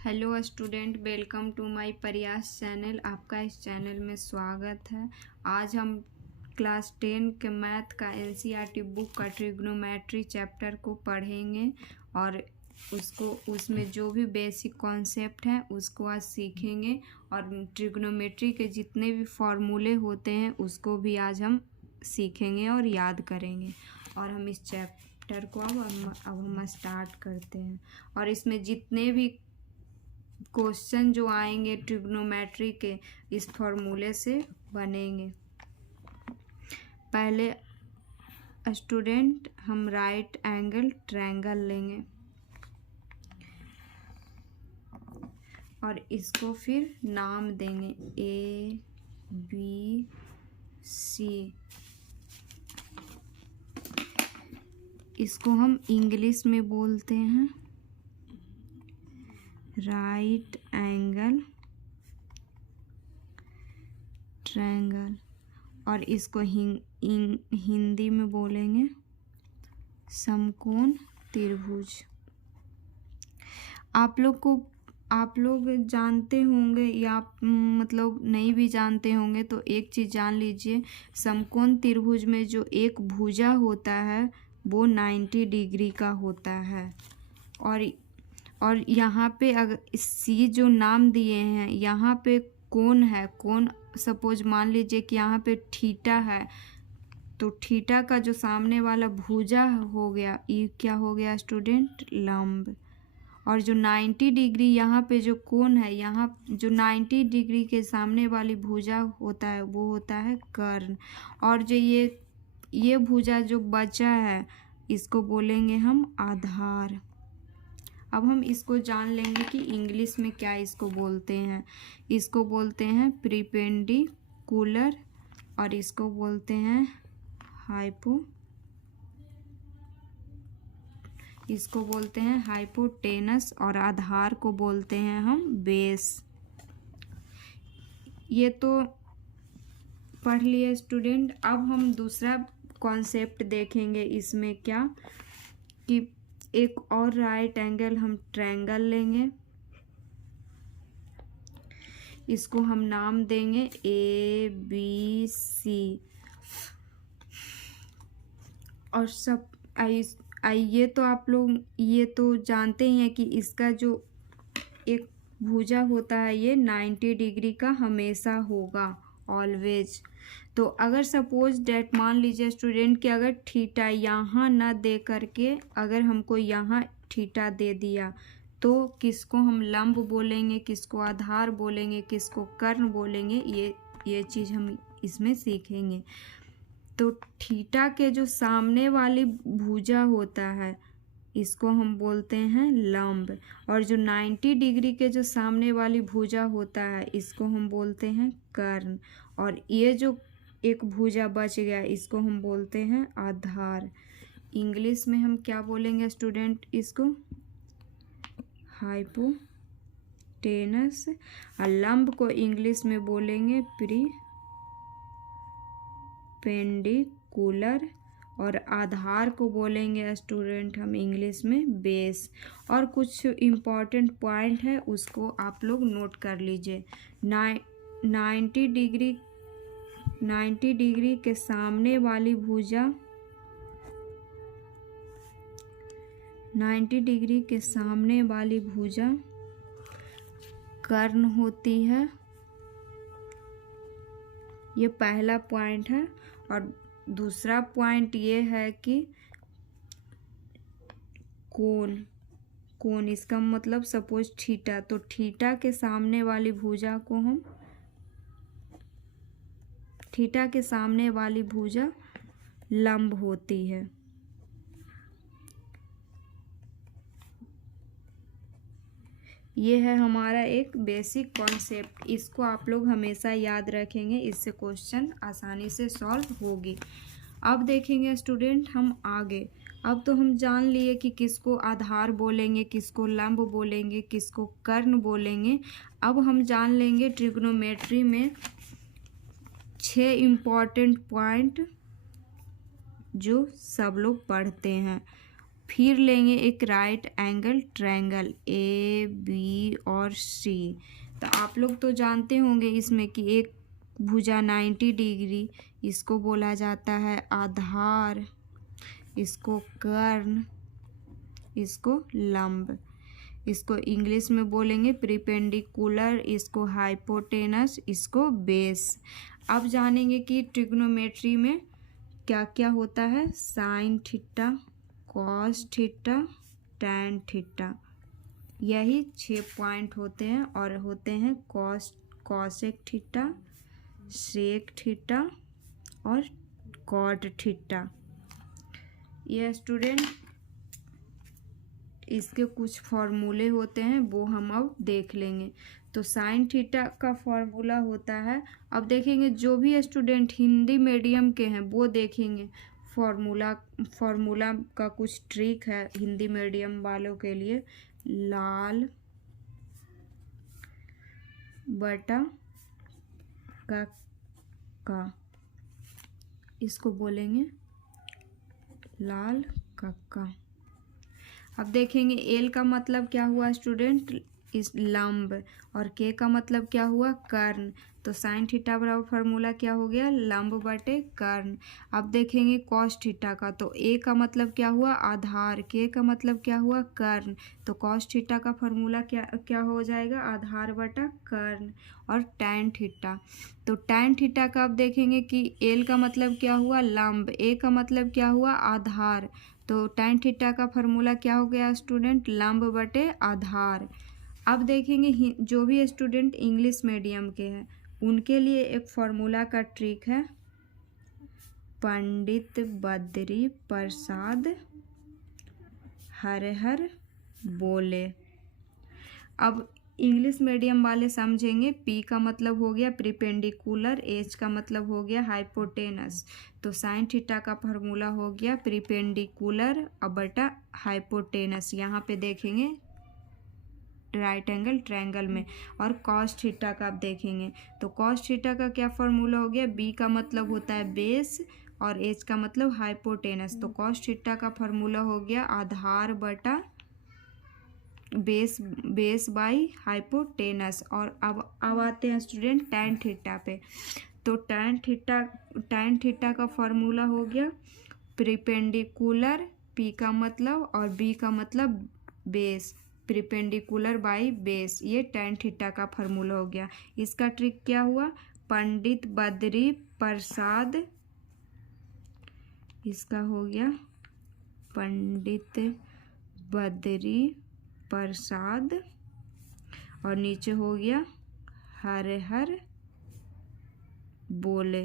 Hello student, welcome to my Prayas channel. आपका इस channel में स्वागत है। आज हम क्लास 10 के मैथ का एनसीईआरटी बुक का ट्रिग्नोमेट्री चैप्टर को पढ़ेंगे और उसमें जो भी बेसिक कॉन्सेप्ट हैं उसको आज सीखेंगे और ट्रिग्नोमेट्री के जितने भी फॉर्मूले होते हैं उसको भी आज हम सीखेंगे और याद करेंगे। और हम इस चैप्टर को अब हम स्टार्ट करते हैं और इसमें जितने भी क्वेश्चन जो आएंगे ट्रिग्नोमेट्री के इस फॉर्मूले से बनेंगे। पहले स्टूडेंट हम राइट एंगल ट्रायंगल लेंगे और इसको फिर नाम देंगे ए बी सी। इसको हम इंग्लिश में बोलते हैं राइट एंगल ट्रायंगल और इसको हिंदी में बोलेंगे समकोण त्रिभुज। आप लोग जानते होंगे या मतलब नहीं भी जानते होंगे तो एक चीज़ जान लीजिए, समकोण त्रिभुज में जो एक भुजा होता है वो 90 डिग्री का होता है। और यहाँ पे अगर सी जो नाम दिए हैं यहाँ पे कोण है, कोण सपोज मान लीजिए कि यहाँ पे थीटा है तो थीटा का जो सामने वाला भुजा हो गया ये क्या हो गया स्टूडेंट, लंब। और जो 90 डिग्री यहाँ पे जो कोण है, यहाँ जो 90 डिग्री के सामने वाली भुजा होता है वो होता है कर्ण। और जो ये भुजा जो बचा है इसको बोलेंगे हम आधार। अब हम इसको जान लेंगे कि इंग्लिश में क्या इसको बोलते हैं। इसको बोलते हैं परपेंडिकुलर और इसको बोलते हैं इसको बोलते हैं हाइपोटेनस और आधार को बोलते हैं हम बेस। ये तो पढ़ लिए स्टूडेंट। अब हम दूसरा कॉन्सेप्ट देखेंगे इसमें क्या कि एक और राइट एंगल हम ट्रायंगल लेंगे। इसको हम नाम देंगे ए बी सी। और सब ये तो आप लोग ये तो जानते ही हैं कि इसका जो एक भुजा होता है ये 90 डिग्री का हमेशा होगा, ऑलवेज। तो अगर सपोज डेट मान लीजिए स्टूडेंट कि अगर थीटा यहाँ ना दे करके अगर हमको यहाँ थीटा दे दिया तो किसको हम लंब बोलेंगे, किसको आधार बोलेंगे, किसको कर्ण बोलेंगे, ये चीज़ हम इसमें सीखेंगे। तो थीटा के जो सामने वाली भुजा होता है इसको हम बोलते हैं लंब और जो 90 डिग्री के जो सामने वाली भुजा होता है इसको हम बोलते हैं कर्ण। और ये जो एक भुजा बच गया इसको हम बोलते हैं आधार। इंग्लिश में हम क्या बोलेंगे स्टूडेंट, इसको हाइपोटेनस और लंब को इंग्लिश में बोलेंगे परपेंडिकुलर और आधार को बोलेंगे स्टूडेंट हम इंग्लिश में बेस। और कुछ इम्पॉर्टेंट पॉइंट है उसको आप लोग नोट कर लीजिए। 90 डिग्री के सामने वाली भुजा 90 डिग्री के सामने वाली भुजा कर्ण होती है। ये पहला पॉइंट है। और दूसरा पॉइंट ये है कि कोण इसका मतलब सपोज थीटा, तो थीटा के सामने वाली भुजा को हम थीटा के सामने वाली भुजा लंब होती है। ये है हमारा एक बेसिक कॉन्सेप्ट, इसको आप लोग हमेशा याद रखेंगे, इससे क्वेश्चन आसानी से सॉल्व होगी। अब देखेंगे स्टूडेंट हम आगे। अब तो हम जान लिए कि किसको आधार बोलेंगे, किसको लंब बोलेंगे, किसको कर्ण बोलेंगे। अब हम जान लेंगे ट्रिग्नोमेट्री में 6 इम्पॉर्टेंट पॉइंट जो सब लोग पढ़ते हैं। फिर लेंगे एक right angle triangle A B और सी। तो आप लोग तो जानते होंगे इसमें कि एक भुजा 90 डिग्री, इसको बोला जाता है आधार, इसको कर्ण, इसको लंब, इसको इंग्लिश में बोलेंगे प्रीपेंडिकुलर, इसको हाइपोटेनस, इसको बेस। अब जानेंगे कि ट्रिग्नोमेट्री में क्या क्या होता है। Sine theta, cos theta, tan theta, यही 6 पॉइंट होते हैं। और होते हैं कॉसेक थीटा, सेक थीटा और कॉट थीटा। ये स्टूडेंट इसके कुछ फॉर्मूले होते हैं, वो हम अब देख लेंगे। तो साइन थीटा का फॉर्मूला होता है, अब देखेंगे जो भी स्टूडेंट हिंदी मीडियम के हैं वो देखेंगे फॉर्मूला का कुछ ट्रिक है हिंदी मीडियम वालों के लिए। लाल बटा का इसको बोलेंगे लाल कक्का। अब देखेंगे एल का मतलब क्या हुआ स्टूडेंट, इस लंब, और के का मतलब क्या हुआ, कर्ण। तो साइन थीटा बराबर फार्मूला क्या हो गया, लंब बटे कर्ण। अब देखेंगे कॉस थीटा का, तो ए का मतलब क्या हुआ, आधार, के का मतलब क्या हुआ, कर्ण। तो कॉस थीटा का फार्मूला क्या हो जाएगा, आधार बटा कर्ण। और टैन थीटा, तो टैन थीटा का अब देखेंगे कि एल का मतलब क्या हुआ, लंब, ए का मतलब क्या हुआ, आधार। तो टैन थीटा का फार्मूला क्या हो गया स्टूडेंट, लंब बटे आधार। अब देखेंगे जो भी स्टूडेंट इंग्लिश मीडियम के हैं उनके लिए एक फार्मूला का ट्रिक है, पंडित बद्री प्रसाद हर हर बोले। अब इंग्लिश मीडियम वाले समझेंगे, पी का मतलब हो गया प्रीपेंडिकुलर, एच का मतलब हो गया हाइपोटेनस। तो साइन थीटा का फार्मूला हो गया प्रीपेंडिकुलर बटा हाइपोटेनस, यहाँ पे देखेंगे राइट एंगल ट्रायंगल में। और कॉस थीटा का आप देखेंगे, तो कॉस थीटा का क्या फार्मूला हो गया, बी का मतलब होता है बेस और एच का मतलब हाइपोटेनस। तो कॉस थीटा का फार्मूला हो गया आधार बटा बेस बाई हाइपोटेनस। और अब आते हैं स्टूडेंट टैन थीटा पे। तो टैन थीटा का फार्मूला हो गया प्रीपेंडिकुलर, पी का मतलब और बी का मतलब बेस, प्रीपेंडिकुलर बाई बेस, ये टैन थीटा का फार्मूला हो गया। इसका ट्रिक क्या हुआ, पंडित बद्री प्रसाद, इसका हो गया पंडित बद्री प्रसाद और नीचे हो गया हर हर बोले।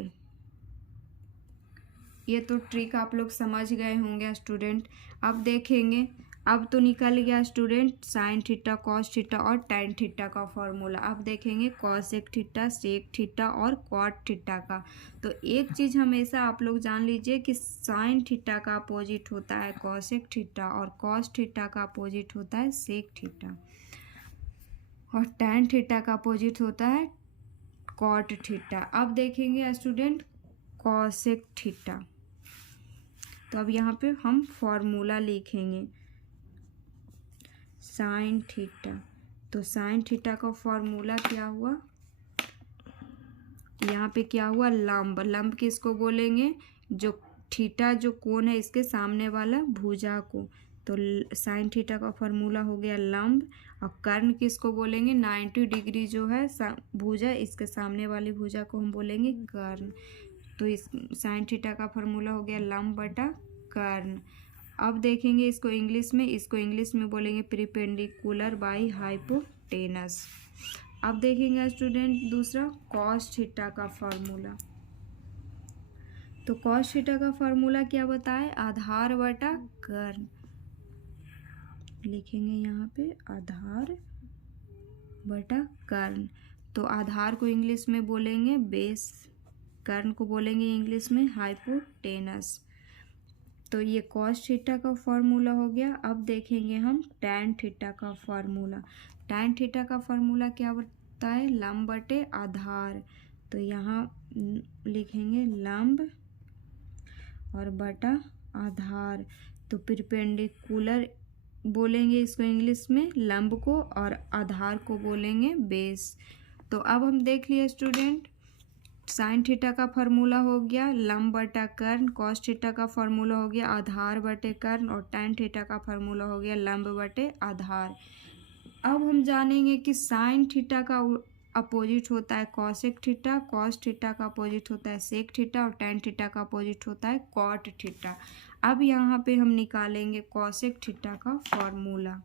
ये तो ट्रिक आप लोग समझ गए होंगे स्टूडेंट। अब देखेंगे, अब तो निकल गया student sine theta, cos theta और टैन थीटा का फॉर्मूला। अब देखेंगे कॉसेक थीटा, सेक थीटा और कॉट थीटा का। तो एक चीज़ हमेशा आप लोग जान लीजिए कि साइन थीटा का अपोजिट होता है कॉसेक थीटा और कॉस थीटा का अपोजिट होता है सेक थीटा, और टैन थीटा का अपोजिट होता है कॉट थीटा। अब देखेंगे स्टूडेंट कॉसेक थीटा, तो अब यहाँ पे हम फॉर्मूला लिखेंगे साइन थीटा। तो साइन थीटा का फॉर्मूला क्या हुआ, यहाँ पे क्या हुआ, लंब किसको बोलेंगे, जो थीटा जो कोण है इसके सामने वाला भुजा को। तो साइन थीटा का फॉर्मूला हो गया लंब। और कर्ण किसको बोलेंगे, 90 डिग्री जो है भुजा, इसके सामने वाली भुजा को हम बोलेंगे कर्ण। तो इस साइन थीटा का फॉर्मूला हो गया लंब बटा कर्ण। अब देखेंगे इसको इंग्लिश में बोलेंगे प्रीपेंडिकुलर बाई हाइपोटेनस। अब देखेंगे स्टूडेंट दूसरा कॉस थीटा का फॉर्मूला। तो कॉस थीटा का फॉर्मूला क्या बताए, आधार बटा कर्ण। लिखेंगे यहाँ पे आधार बटा कर्ण। तो आधार को इंग्लिश में बोलेंगे बेस, कर्ण को बोलेंगे इंग्लिश में हाइपोटेनस। तो ये कॉस थीटा का फॉर्मूला हो गया। अब देखेंगे हम टैन थीटा का फॉर्मूला। टैन थीटा का फॉर्मूला क्या होता है, लंब बटे आधार। तो यहाँ लिखेंगे लंब और बटा आधार। तो परपेंडिकुलर बोलेंगे इसको इंग्लिश में लंब को, और आधार को बोलेंगे बेस। तो अब हम देख लिए स्टूडेंट, साइन थीटा का फार्मूला हो गया लंब बटा कर्ण, कॉस थीटा का फार्मूला हो गया आधार बटे कर्ण, और टैन थीटा का फार्मूला हो गया लंब बटे आधार। अब हम जानेंगे कि साइन थीटा का अपोजिट होता है कॉसेक थीटा, कॉस थीटा का अपोजिट होता है सेक थीटा, और टैन थीटा का अपोजिट होता है कॉट थीटा। अब यहाँ पे हम निकालेंगे कॉसेक थीटा का फॉर्मूला।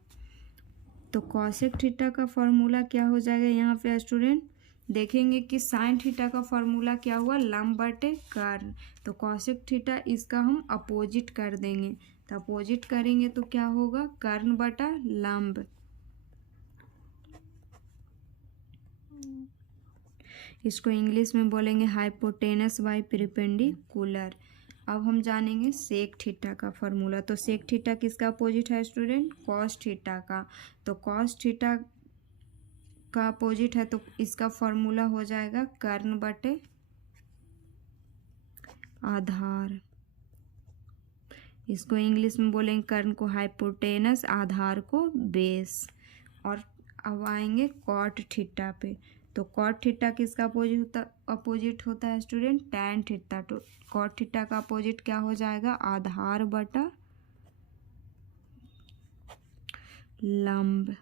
तो कॉसेक थीटा का फॉर्मूला क्या हो जाएगा यहाँ पे स्टूडेंट, देखेंगे कि साइन थीटा का फॉर्मूला क्या हुआ लंब बटे कर्ण, तो कॉसेक थीटा इसका हम अपोजिट कर देंगे। तो अपोजिट करेंगे तो क्या होगा कर्ण बटा लंब, इसको इंग्लिश में बोलेंगे हाइपोटेनस बाई परपेंडिकुलर। अब हम जानेंगे सेक थीटा का फॉर्मूला। तो सेक थीटा किसका अपोजिट है स्टूडेंट, कॉस थीटा का। तो कॉस थीटा का अपोजिट है तो इसका फॉर्मूला हो जाएगा कर्ण बटे आधार, इसको इंग्लिश में बोलेंगे कर्ण को हाइपोटेनस, आधार को बेस। और अब आएंगे कॉट थीटा पे। तो कॉट थीटा किसका अपोजिट होता है स्टूडेंट, टैन थीटा। तो कॉट थीटा का अपोजिट क्या हो जाएगा आधार बटा लंब,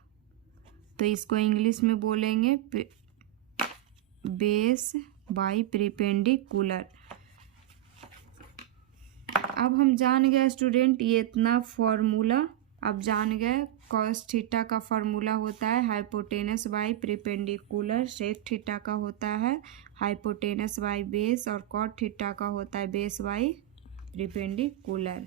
तो इसको इंग्लिश में बोलेंगे बेस बाई परपेंडिकुलर। अब हम जान गए स्टूडेंट ये इतना फॉर्मूला, अब जान गए कॉस थीटा का फॉर्मूला होता है hypotenuse by perpendicular, sec theta का होता है हाइपोटेनस बाई बेस, और कॉट थीटा का होता है बेस बाई परपेंडिकुलर।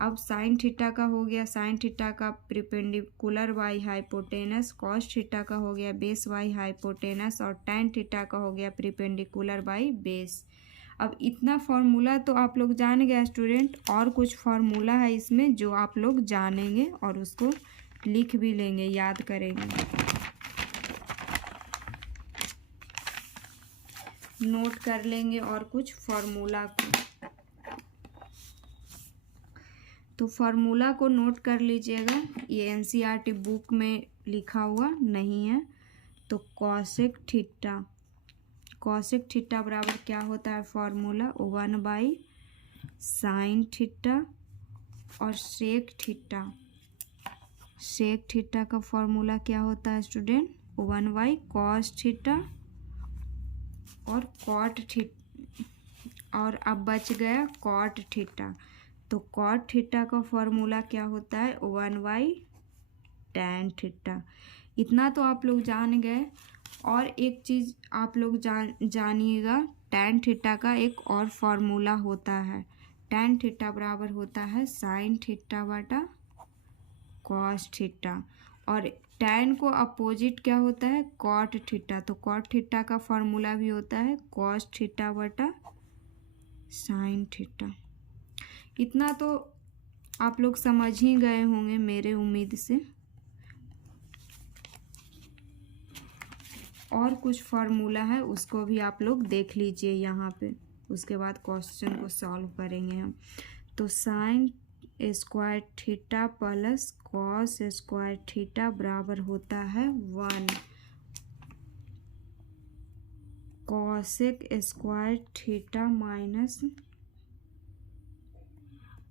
अब साइन थीटा का हो गया साइन थीटा का perpendicular by hypotenuse, cos theta का हो गया बेस बाई हाइपोटेनस, और टैन थीटा का हो गया परपेंडिकुलर बाई बेस। अब इतना फार्मूला तो आप लोग जान गए स्टूडेंट, और कुछ फार्मूला है इसमें जो आप लोग जानेंगे और उसको लिख भी लेंगे, याद करेंगे, नोट कर लेंगे और कुछ फार्मूला को। तो फार्मूला को नोट कर लीजिएगा, ये एनसीईआरटी बुक में लिखा हुआ नहीं है। तो कॉसेक थीटा बराबर क्या होता है फॉर्मूला 1 बाई साइन थीटा, और सेक थीटा का फॉर्मूला क्या होता है स्टूडेंट 1 बाई कॉस थीटा, और कॉट थीटा, और अब बच गया कॉट थीटा। तो कॉट थीटा का फॉर्मूला क्या होता है 1 बाई टैन थीटा। इतना तो आप लोग जान गए। और एक चीज़ आप लोग जानिएगा, टैन थीटा का एक और फॉर्मूला होता है, टैन थीटा बराबर होता है साइन थीटा बटा कॉस थीटा, और टैन को अपोजिट क्या होता है कॉट थीटा। तो कॉट थीटा का फॉर्मूला भी होता है कॉस थीटा बटा साइन थीटा। इतना तो आप लोग समझ ही गए होंगे मेरे उम्मीद से। और कुछ फार्मूला है उसको भी आप लोग देख लीजिए यहाँ पे, उसके बाद क्वेश्चन को सॉल्व करेंगे हम। तो sine square theta plus cos square theta बराबर होता है 1, cosec square theta minus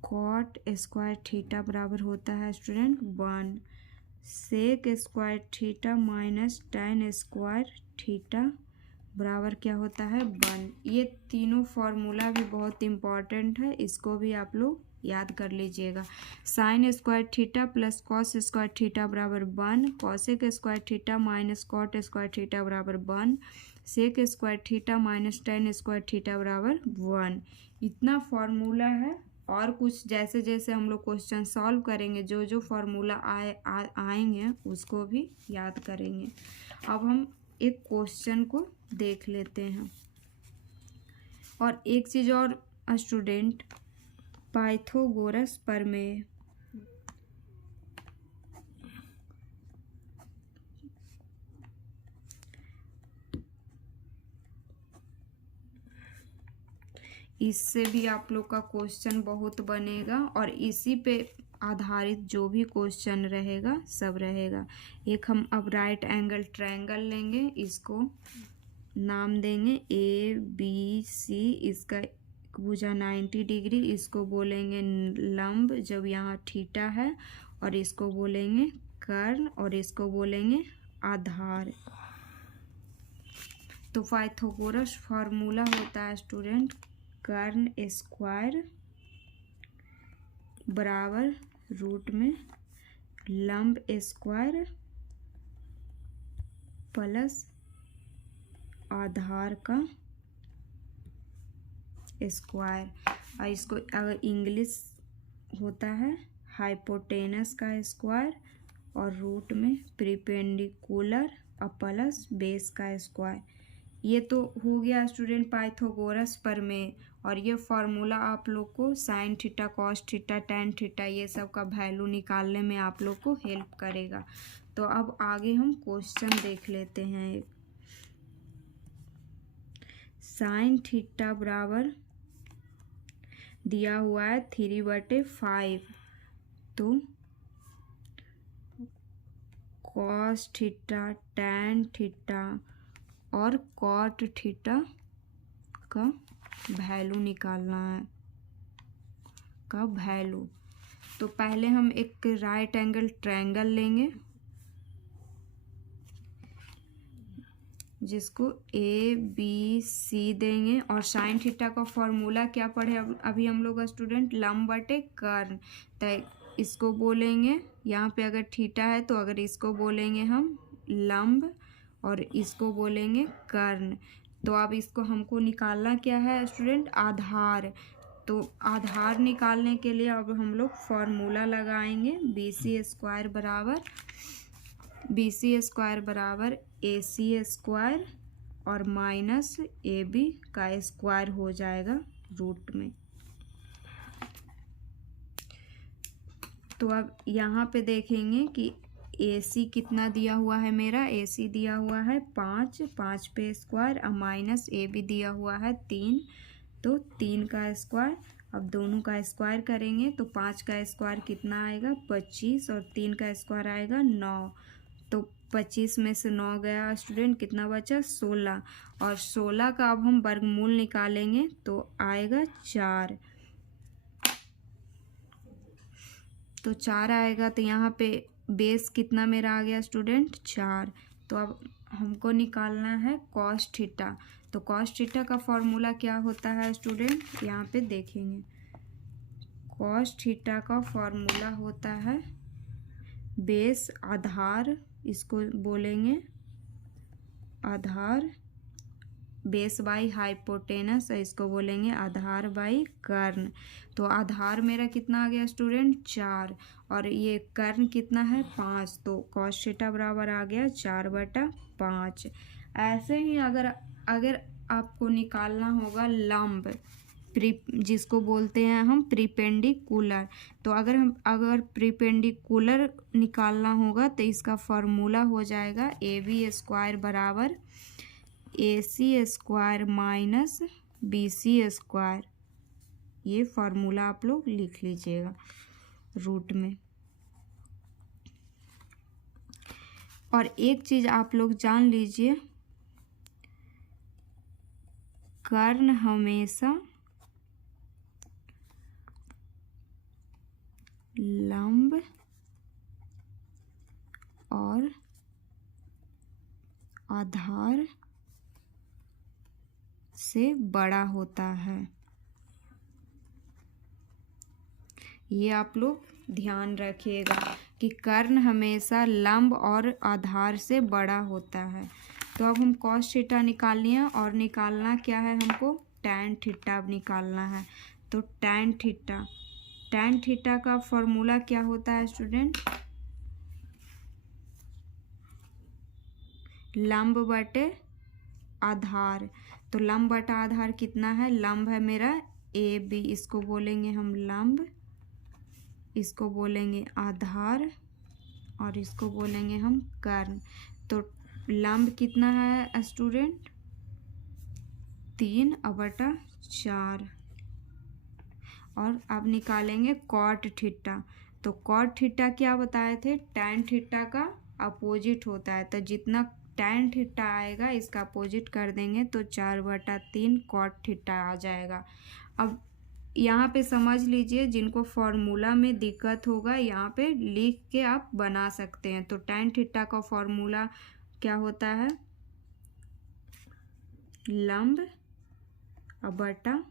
cot square theta बराबर होता है student 1, sec square theta minus tan square theta बराबर क्या होता है 1। ये तीनों फार्मूला भी बहुत इम्पॉर्टेंट है, इसको भी आप लोग याद कर लीजिएगा। Sine square theta plus cos square theta बराबर 1, cosec square theta minus cot square theta बराबर 1, sec square theta minus tan square theta बराबर 1। इतना फार्मूला है। और कुछ जैसे जैसे हम लोग क्वेश्चन सॉल्व करेंगे, जो जो फार्मूला आएंगे उसको भी याद करेंगे। अब हम एक क्वेश्चन को देख लेते हैं। और एक चीज़ और स्टूडेंट, पाइथागोरस प्रमेय, इससे भी आप लोग का क्वेश्चन बहुत बनेगा और इसी पे आधारित जो भी क्वेश्चन रहेगा सब रहेगा। एक हम अब राइट एंगल ट्रायंगल लेंगे, इसको नाम देंगे ABC, इसका भुजा 90 डिग्री, इसको बोलेंगे लंब जब यहाँ थीटा है, और इसको बोलेंगे कर्ण, और इसको बोलेंगे आधार। तो पाइथागोरस फार्मूला होता है स्टूडेंट, कर्ण स्क्वायर बराबर रूट में लंब स्क्वायर प्लस आधार का स्क्वायर, और इसको अगर इंग्लिश होता है हाइपोटेनस का स्क्वायर, और रूट में परपेंडिकुलर और प्लस बेस का स्क्वायर। ये तो हो गया स्टूडेंट पाइथागोरस प्रमेय, और ये फार्मूला आप लोग को sine theta, cos theta, tan theta ये सब का वैल्यू निकालने में आप लोग को हेल्प करेगा। तो अब आगे हम क्वेश्चन देख लेते हैं। साइन थीटा बराबर दिया हुआ है 3/5, तो कॉस थीटा, टैन थीटा और कॉट थीटा का वैल्यू निकालना है, का वैल्यू। तो पहले हम एक राइट एंगल ट्रायंगल लेंगे जिसको ABC देंगे, और साइन थीटा का फॉर्मूला क्या पढ़े अभी हम लोग स्टूडेंट, लंब बटे कर्ण। तो इसको बोलेंगे, यहाँ पे अगर थीटा है तो अगर इसको बोलेंगे हम लंब और इसको बोलेंगे कर्ण। तो अब इसको हमको निकालना क्या है स्टूडेंट, आधार। तो आधार निकालने के लिए अब हम लोग फॉर्मूला लगाएंगे, BC स्क्वायर बराबर AC स्क्वायर और माइनस AB का स्क्वायर हो जाएगा रूट में। तो अब यहाँ पे देखेंगे कि AC कितना दिया हुआ है मेरा, AC दिया हुआ है 5 पे स्क्वायर, और माइनस AB दिया हुआ है 3, तो 3 का स्क्वायर। अब दोनों का स्क्वायर करेंगे तो 5 का स्क्वायर कितना आएगा 25, और 3 का स्क्वायर आएगा 9। तो 25 में से 9 गया स्टूडेंट, कितना बचा 16, और 16 का अब हम वर्गमूल निकालेंगे तो आएगा 4। तो 4 आएगा, तो यहाँ पे बेस कितना मेरा आ गया स्टूडेंट 4। तो अब हमको निकालना है कॉस थीटा। तो कॉस थीटा का फॉर्मूला क्या होता है स्टूडेंट, यहाँ पे देखेंगे। कॉस थीटा का फॉर्मूला होता है बेस आधार, इसको बोलेंगे आधार, बेस बाई हाइपोटेनस, इसको बोलेंगे आधार बाई कर्ण। तो आधार मेरा कितना आ गया स्टूडेंट 4, और ये कर्ण कितना है 5, तो कॉस थीटा बराबर आ गया 4/5। ऐसे ही अगर आपको निकालना होगा लंब, जिसको बोलते हैं हम प्रीपेंडिकुलर, तो अगर प्रीपेंडिकुलर निकालना होगा तो इसका फॉर्मूला हो जाएगा AB स्क्वायर बराबर AC square minus BC square. ये फार्मूला आप लोग लिख लीजिएगा रूट में। और एक चीज़ आप लोग जान लीजिए, कर्ण हमेशा लंब और आधार से बड़ा होता है। ये आप लोग ध्यान रखिएगा कि कर्ण हमेशा लंब और आधार से बड़ा होता है। तो अब हम कॉस थीटा निकालनी है, और निकालना क्या है हमको, टैन थीटा निकालना है। तो टैन थीटा का फॉर्मूला क्या होता है स्टूडेंट, लंब बटे आधार। तो लंब बटा आधार कितना है, लंब है मेरा AB, इसको बोलेंगे हम लंब, इसको बोलेंगे आधार, और इसको बोलेंगे हम कर्ण। तो लंब कितना है स्टूडेंट 3/4, और अब निकालेंगे कॉट थीटा। तो कॉट थीटा क्या बताए थे, टैन थीटा का अपोजिट होता है। तो जितना टैन थीटा आएगा इसका अपोजिट कर देंगे तो 4/3 कॉट थीटा आ जाएगा। अब यहाँ पे समझ लीजिए, जिनको फॉर्मूला में दिक्कत होगा यहाँ पे लिख के आप बना सकते हैं। तो टैन थीटा का फॉर्मूला क्या होता है, लंब बटा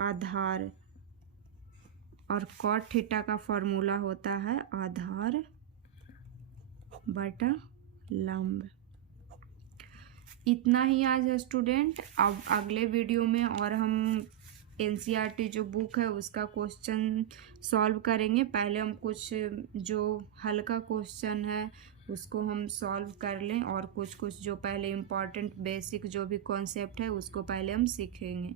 आधार, और कॉट थीटा का फॉर्मूला होता है आधार बटा लंब। इतना ही आज है स्टूडेंट। अब अगले वीडियो में और हम एनसीईआरटी जो बुक है उसका क्वेश्चन सॉल्व करेंगे। पहले हम कुछ जो हल्का क्वेश्चन है उसको हम सॉल्व कर लें, और कुछ जो पहले इम्पॉर्टेंट बेसिक जो भी कॉन्सेप्ट है उसको पहले हम सीखेंगे।